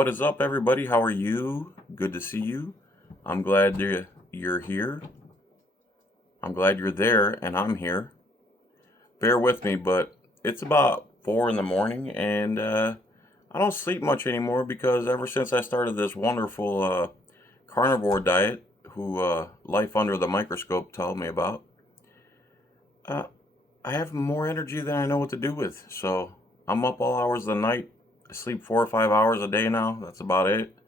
What is up, everybody? How are you? Good to see you. I'm glad you're here. I'm glad you're there, and I'm here. Bear with me, but it's about 4 in the morning, and I don't sleep much anymore because ever since I started this wonderful carnivore diet, who Life Under the Microscope told me about, uh, I have more energy than I know what to do with. So I'm up all hours of the night. I sleep 4 or 5 hours a day now. That's about it.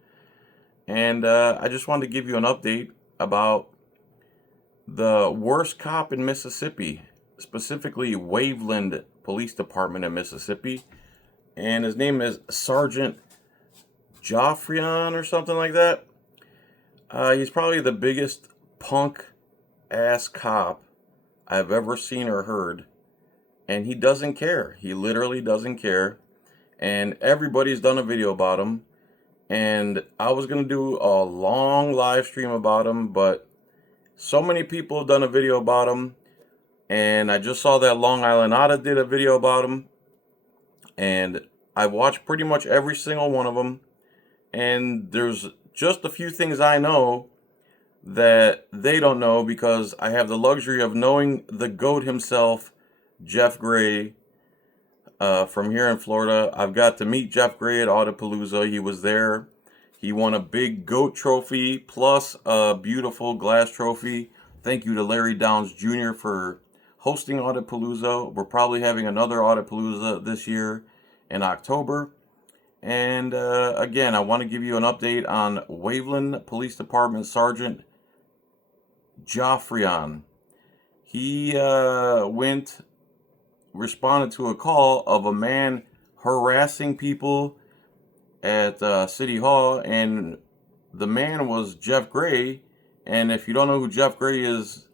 And I just wanted to give you an update about the worst cop in Mississippi, specifically Waveland Police Department in Mississippi. And his name is Sergeant Joffrion or something like that. He's probably the biggest punk ass cop I've ever seen or heard. And he doesn't care. He literally doesn't care. And everybody's done a video about him. And I was going to do a long live stream about him, but so many people have done a video about him. And I just saw that Long Island Otta did a video about him. And I watched pretty much every single one of them. And there's just a few things I know that they don't know because I have the luxury of knowing the GOAT himself, Jeff Gray, from here in Florida. I've got to meet Jeff Gray at Audapalooza. He was there. He won a big GOAT trophy plus a beautiful glass trophy. Thank you to Larry Downs Jr. for hosting Audapalooza. We're probably having another Audapalooza this year in October. And again, I want to give you an update on Waveland Police Department Sergeant Joffrion. He responded to a call of a man harassing people at City Hall, and the man was Jeff Gray. And if you don't know who Jeff Gray is,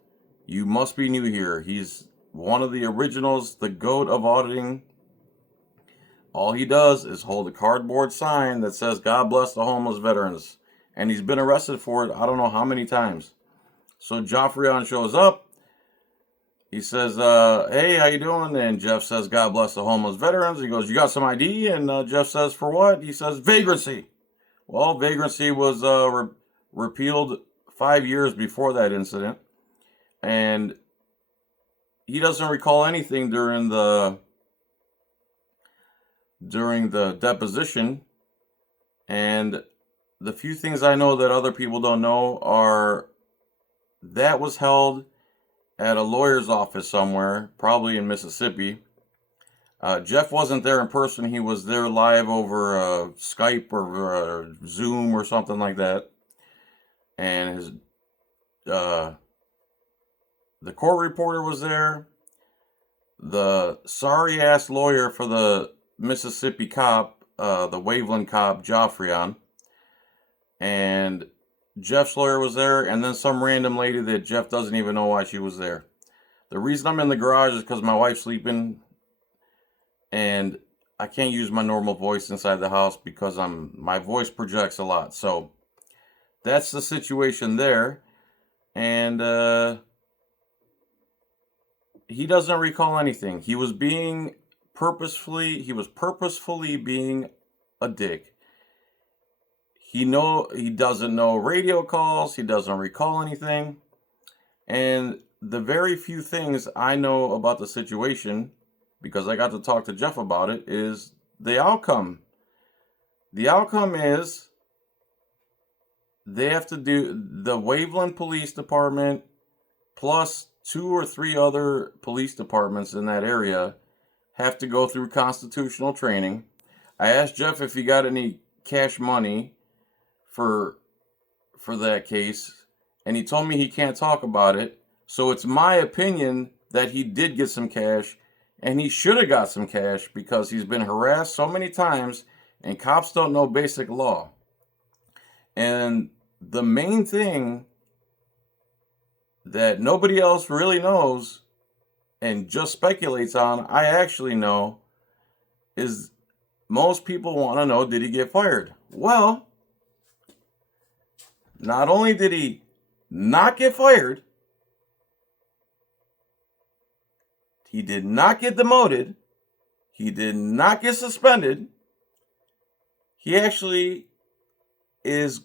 you must be new here. He's one of the originals, the GOAT of auditing. All he does is hold a cardboard sign that says, "God bless the homeless veterans." And he's been arrested for it, I don't know how many times. So Joffrion shows up. He says, "Hey, how you doing?" And Jeff says, "God bless the homeless veterans." He goes, "You got some ID?" And Jeff says, "For what?" He says, "Vagrancy." Well, vagrancy was repealed 5 years before that incident. And he doesn't recall anything during the deposition. And the few things I know that other people don't know are that was held at a lawyer's office somewhere, probably in Mississippi. Jeff wasn't there in person. He was there live over Skype or Zoom or something like that. And his the court reporter was there. The sorry-ass lawyer for the Mississippi cop, the Waveland cop, Joffrion. And Jeff's lawyer was there, and then some random lady that Jeff doesn't even know why she was there. The reason I'm in the garage is because my wife's sleeping, and I can't use my normal voice inside the house because my voice projects a lot. So that's the situation there. And he doesn't recall anything. He was purposefully being a dick. He doesn't know radio calls. He doesn't recall anything. And the very few things I know about the situation, because I got to talk to Jeff about it, is the outcome. The outcome is they have to do the Waveland Police Department plus 2 or 3 other police departments in that area have to go through constitutional training. I asked Jeff if he got any cash money for that case, and he told me he can't talk about it. So it's my opinion that he did get some cash, and he should have got some cash because he's been harassed so many times, and cops don't know basic law. And the main thing that nobody else really knows and just speculates on, I actually know, is most people want to know, did he get fired? Well, not only did he not get fired, he did not get demoted, he did not get suspended, he actually is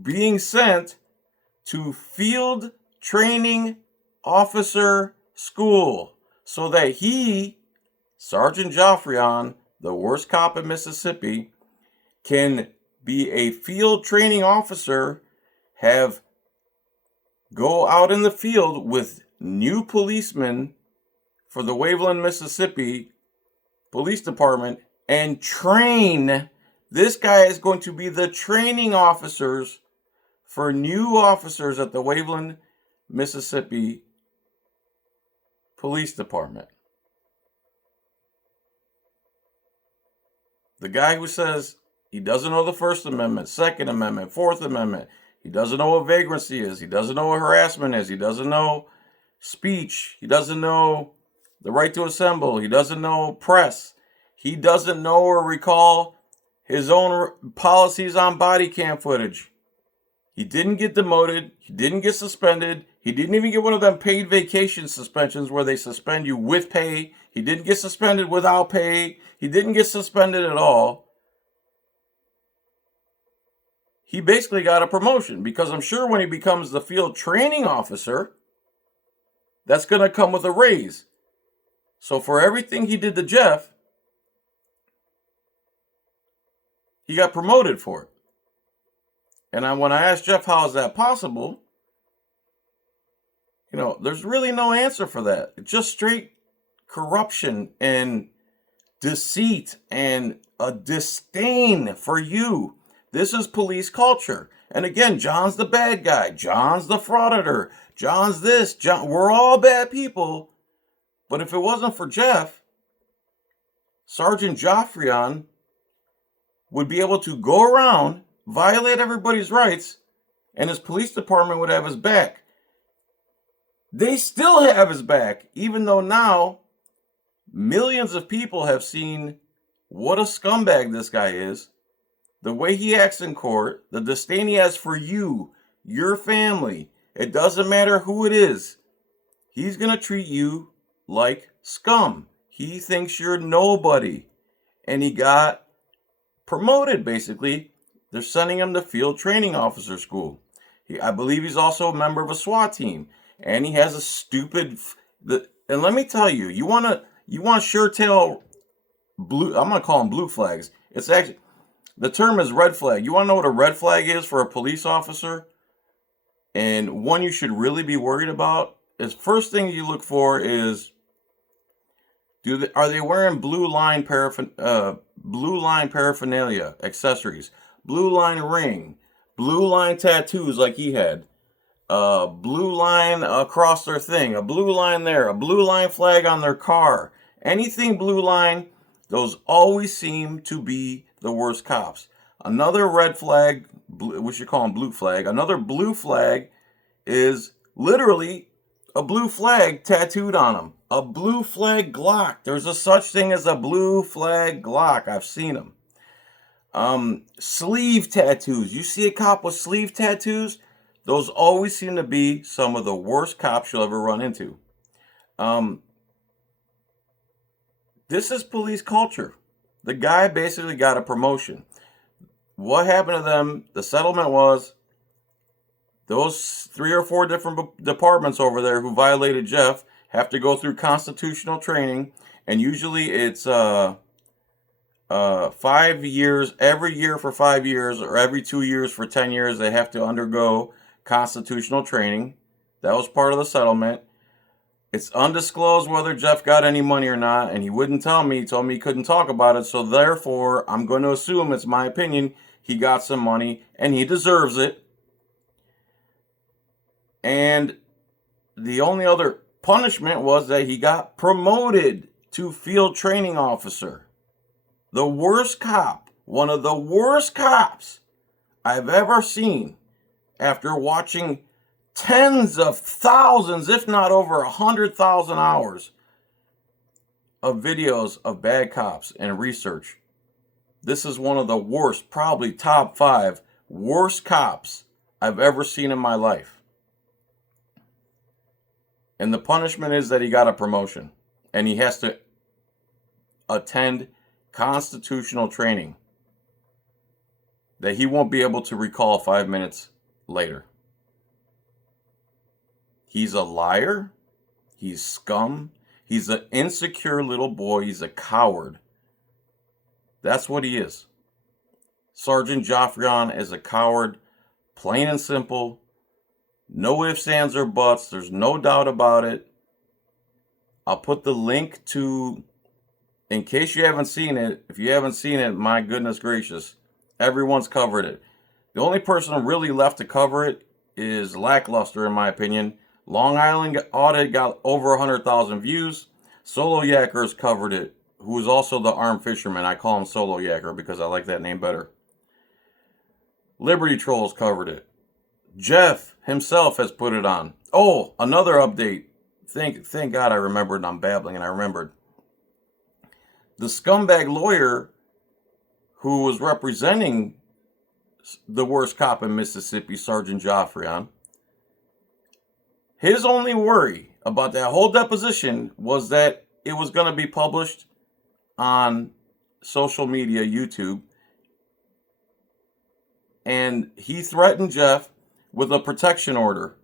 being sent to field training officer school so that he, Sergeant Joffrion, the worst cop in Mississippi, can be a field training officer, go out in the field with new policemen for the Waveland, Mississippi Police Department and train. This guy is going to be the training officers for new officers at the Waveland, Mississippi Police Department. The guy who says he doesn't know the First Amendment, Second Amendment, Fourth Amendment, he doesn't know what vagrancy is, he doesn't know what harassment is, he doesn't know speech, he doesn't know the right to assemble, he doesn't know press, he doesn't know or recall his own policies on body cam footage. He didn't get demoted, he didn't get suspended, he didn't even get one of them paid vacation suspensions where they suspend you with pay, he didn't get suspended without pay, he didn't get suspended at all. He basically got a promotion because I'm sure when he becomes the field training officer, that's going to come with a raise. So for everything he did to Jeff, he got promoted for it. And when I asked Jeff, how is that possible? There's really no answer for that. It's just straight corruption and deceit and a disdain for you. This is police culture. And again, John's the bad guy. John's the frauditor. John's this. We're all bad people. But if it wasn't for Jeff, Sergeant Joffrion would be able to go around, violate everybody's rights, and his police department would have his back. They still have his back, even though now millions of people have seen what a scumbag this guy is, the way he acts in court, the disdain he has for you, your family. It doesn't matter who it is. He's going to treat you like scum. He thinks you're nobody. And he got promoted, basically. They're sending him to field training officer school. I believe he's also a member of a SWAT team. And he has a stupid... And let me tell you, you want sure-tail blue... I'm going to call them blue flags. It's actually... The term is red flag. You want to know what a red flag is for a police officer? And one you should really be worried about is first thing you look for is are they wearing blue line paraphernalia, accessories, blue line ring, blue line tattoos like he had, blue line across their thing, a blue line there, a blue line flag on their car, anything blue line, those always seem to be the worst cops. Another red flag, we should call them blue flag. Another blue flag is literally a blue flag tattooed on them. A blue flag Glock. There's a such thing as a blue flag Glock. I've seen them. Sleeve tattoos. You see a cop with sleeve tattoos? Those always seem to be some of the worst cops you'll ever run into. This is police culture. The guy basically got a promotion. What happened to them? The settlement was those 3 or 4 different departments over there who violated Jeff have to go through constitutional training. And usually it's 5 years, every year for 5 years, or every 2 years for 10 years, they have to undergo constitutional training. That was part of the settlement. It's undisclosed whether Jeff got any money or not, and he wouldn't tell me. He told me he couldn't talk about it, so therefore, I'm going to assume, it's my opinion, he got some money, and he deserves it. And the only other punishment was that he got promoted to field training officer. The worst cop, one of the worst cops I've ever seen, after watching tens of thousands, if not over 100,000 hours of videos of bad cops and research. This is one of the worst, probably top 5 worst cops I've ever seen in my life. And the punishment is that he got a promotion and he has to attend constitutional training. that he won't be able to recall 5 minutes later. He's a liar. He's scum. He's an insecure little boy. He's a coward. That's what he is. Sergeant Joffrion is a coward, plain and simple. No ifs, ands, or buts. There's no doubt about it. I'll put the link to, in case you haven't seen it, if you haven't seen it, my goodness gracious, everyone's covered it. The only person really left to cover it is lackluster, in my opinion. Long Island Audit got over 100,000 views. Solo Yackers covered it, who is also the armed fisherman. I call him Solo Yacker because I like that name better. Liberty Trolls covered it. Jeff himself has put it on. Oh, another update. Thank God I remembered. I'm babbling and I remembered. The scumbag lawyer who was representing the worst cop in Mississippi, Sergeant Joffrion, his only worry about that whole deposition was that it was going to be published on social media, YouTube, and he threatened Jeff with a protection order.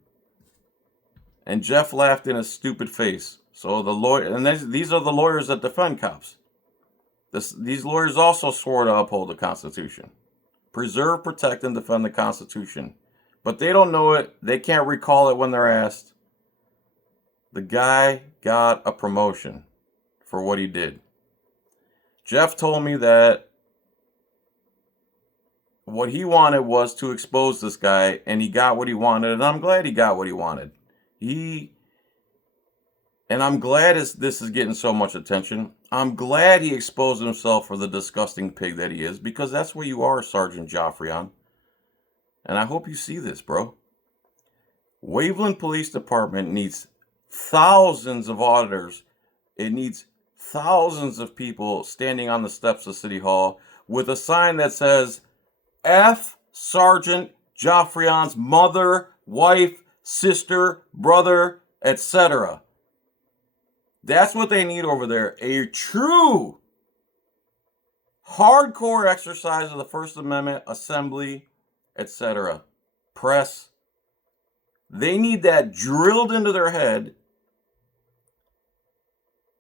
And Jeff laughed in his stupid face. So the lawyer, and these are the lawyers that defend cops. These lawyers also swore to uphold the Constitution. Preserve, protect, and defend the Constitution. But they don't know it. They can't recall it when they're asked. The guy got a promotion for what he did. Jeff told me that what he wanted was to expose this guy, and he got what he wanted, and I'm glad he got what he wanted. And I'm glad this is getting so much attention. I'm glad he exposed himself for the disgusting pig that he is, because that's what you are, Sergeant Joffrion. And I hope you see this, bro. Waveland Police Department needs thousands of auditors. It needs thousands of people standing on the steps of City Hall with a sign that says, F Sergeant Joffrion's mother, wife, sister, brother, etc. That's what they need over there. A true hardcore exercise of the First Amendment, assembly, etc. Press. They need that drilled into their head,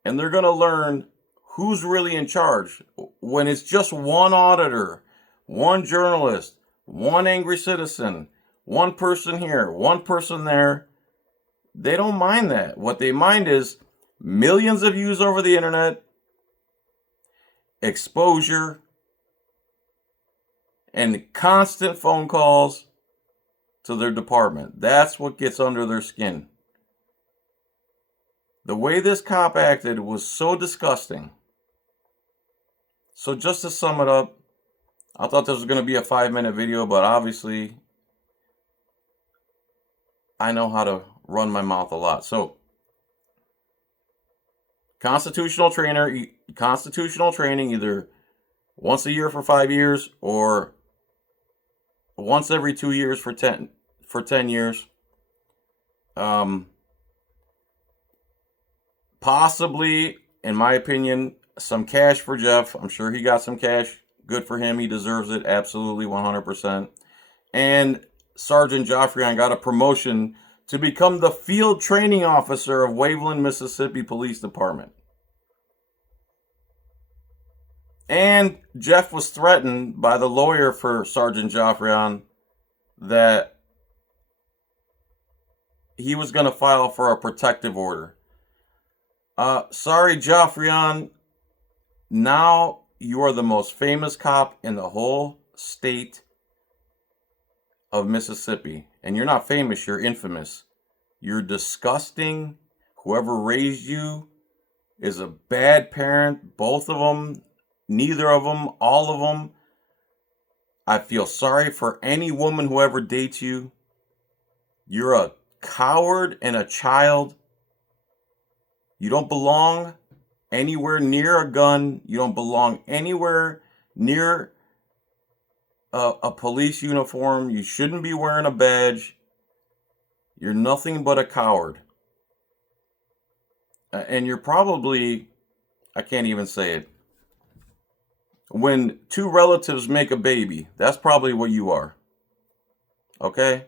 and they're going to learn who's really in charge. When it's just one auditor, one journalist, one angry citizen, one person here, one person there, they don't mind that. What they mind is millions of views over the internet, exposure, and constant phone calls to their department. That's what gets under their skin. The way this cop acted was so disgusting. So just to sum it up, I thought this was going to be a 5-minute video, but obviously I know how to run my mouth a lot. So constitutional training either once a year for 5 years or once every 2 years for 10 years. Possibly, in my opinion, some cash for Jeff. I'm sure he got some cash. Good for him. He deserves it. Absolutely, 100%. And Sergeant Joffrion got a promotion to become the field training officer of Waveland, Mississippi Police Department. And Jeff was threatened by the lawyer for Sergeant Joffrion that he was going to file for a protective order. Sorry, Joffrion. Now you are the most famous cop in the whole state of Mississippi. And you're not famous, you're infamous. You're disgusting. Whoever raised you is a bad parent. Both of them, neither of them, all of them. I feel sorry for any woman who ever dates you. You're a coward and a child. You don't belong anywhere near a gun. You don't belong anywhere near a police uniform. You shouldn't be wearing a badge. You're nothing but a coward. And you're probably, I can't even say it. When two relatives make a baby, that's probably what you are. Okay?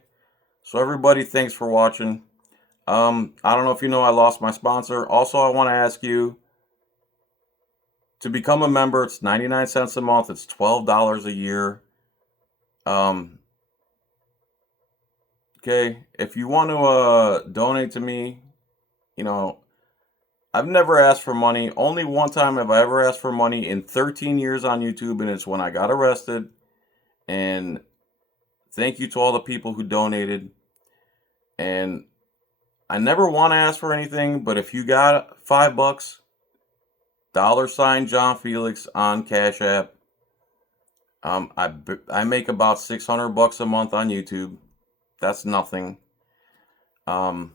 So everybody, thanks for watching. I don't know if you know I lost my sponsor. Also, I want to ask you to become a member. It's 99 cents a month. It's $12 a year. Okay, if you want to donate to me, you know, I've never asked for money. Only one time have I ever asked for money in 13 years on YouTube, and it's when I got arrested. And thank you to all the people who donated. And I never want to ask for anything, but if you got $5, $ JohnFilax on Cash App. I make about $600 a month on YouTube. That's nothing. You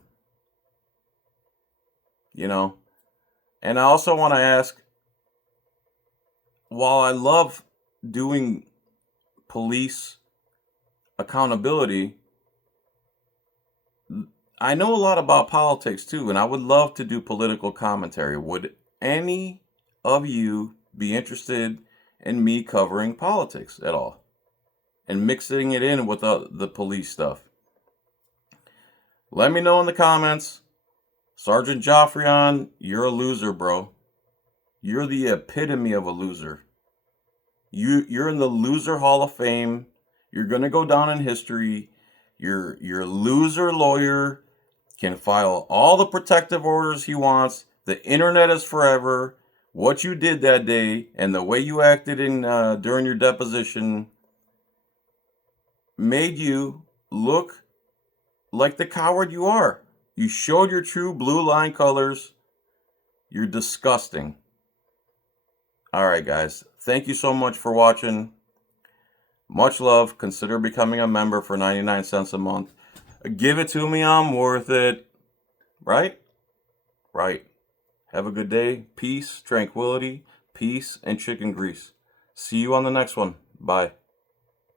know, and I also want to ask, while I love doing police accountability, I know a lot about politics too, and I would love to do political commentary. Would any of you be interested in me covering politics at all and mixing it in with the police stuff? Let me know in the comments. Sergeant Joffrion, you're a loser, bro. You're the epitome of a loser. You're in the loser hall of fame. You're gonna go down in history. Your loser lawyer can file all the protective orders he wants. The internet is forever. What you did that day and the way you acted in during your deposition made you look like the coward you are. You showed your true blue line colors. You're disgusting. All right, guys. Thank you so much for watching. Much love. Consider becoming a member for 99 cents a month. Give it to me. I'm worth it. Right? Right. Have a good day. Peace, tranquility, peace, and chicken grease. See you on the next one. Bye.